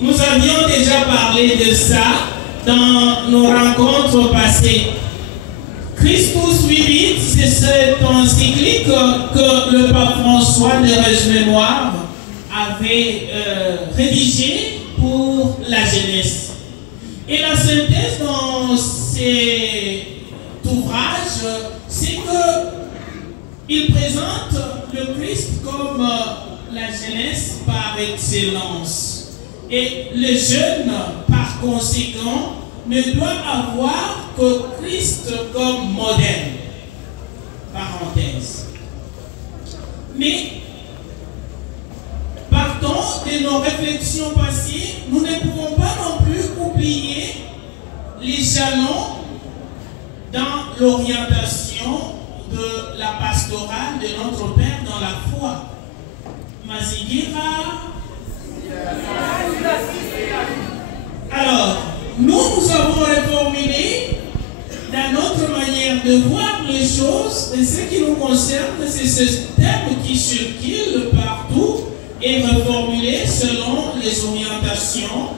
Nous avions déjà parlé de ça dans nos rencontres passées. Christus Vivit, c'est cette encyclique que le pape François de Rège-Mémoire avait rédigée pour la jeunesse. Et la synthèse dans cet ouvrage, c'est qu'il présente le Christ comme la jeunesse par excellence. Et les jeunes, par conséquent, ne doivent avoir que Christ comme modèle. Parenthèse. Mais, partant de nos réflexions passées, nous ne pouvons pas non plus oublier les jalons dans l'orientation de la pastorale de notre Père dans la foi. Mazingira. Alors, nous avons reformulé dans notre manière de voir les choses, et ce qui nous concerne, c'est ce thème qui circule partout et reformulé selon les orientations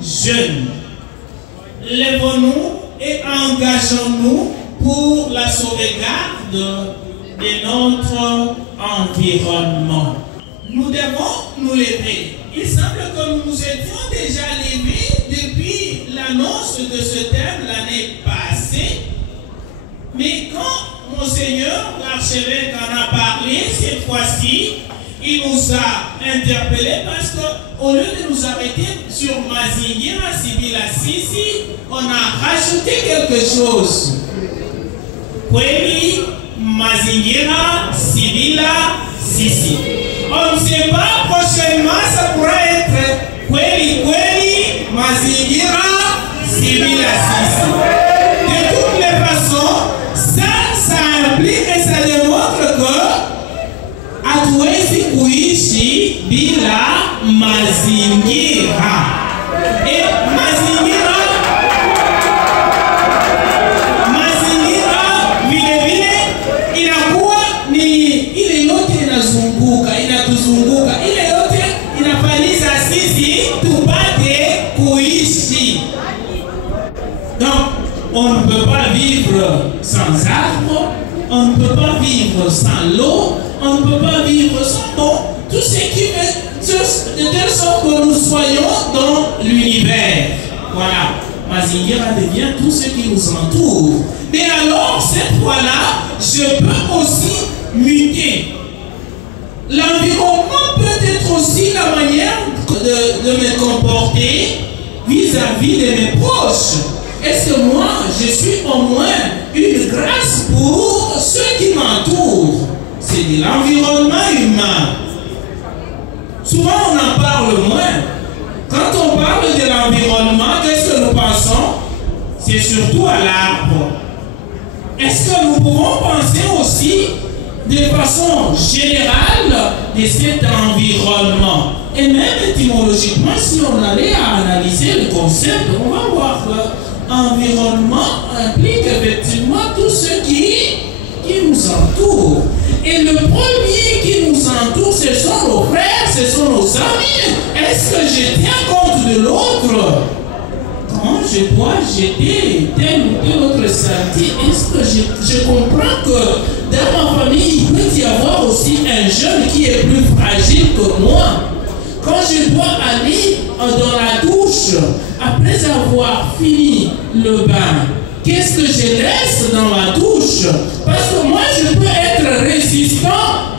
jeunes. Lèvons-nous et engageons-nous pour la sauvegarde de notre environnement. Nous devons nous lever. Il semble que nous nous étions déjà levés depuis l'annonce de ce thème l'année passée. Mais quand Monseigneur, l'archevêque, en a parlé, cette fois-ci, il nous a interpellés parce qu'au lieu de nous arrêter sur Mazingira, Sibila Sisi, on a rajouté quelque chose. Kweli, Mazingira, Sibila Sisi. On ne sait pas, prochainement, ça pourra être Kweli, Kweli, Mazingira, Sibila Sisi. De toutes les façons, ça implique et ça démontre que hatuwezi kuishi bila mazingira. Et mazingira vile inakuwa ni ile yote inazunguka, inatuzunguka, ile yote inafanyisa sisi tupate kuishi. Donc, on ne peut pas vivre sans arbres, on ne peut pas vivre sans l'eau, on ne peut pas vivre sans eau. Tout ce qui fait de telle sorte que nous soyons dans l'univers. Voilà. Mazingira devient tout ce qui nous entoure. Mais alors, cette fois-là, je peux aussi muter. L'environnement peut être aussi la manière de me comporter vis-à-vis de mes proches. Est-ce que moi, je suis au moins une grâce pour ceux qui m'entourent? C'est de l'environnement humain. Souvent, on en parle moins. Quand on parle de l'environnement, qu'est-ce que nous pensons? C'est surtout à l'arbre. Est-ce que nous pouvons penser aussi de façon générale de cet environnement? Et même étymologiquement, si on allait à analyser le concept, on va voir que l'environnement implique effectivement tout ce qui nous entoure. Et le premier qui nous entoure, ce sont nos frères, ce sont nos amis. Est-ce que je tiens compte de l'autre? Quand je dois jeter tel ou tel autre sortie, est-ce que je comprends que dans ma famille, il peut y avoir aussi un jeune qui est plus fragile que moi? Quand je dois aller dans la douche, après avoir fini le bain, qu'est-ce que je laisse dans la douche? Parce que moi, je peux être résistant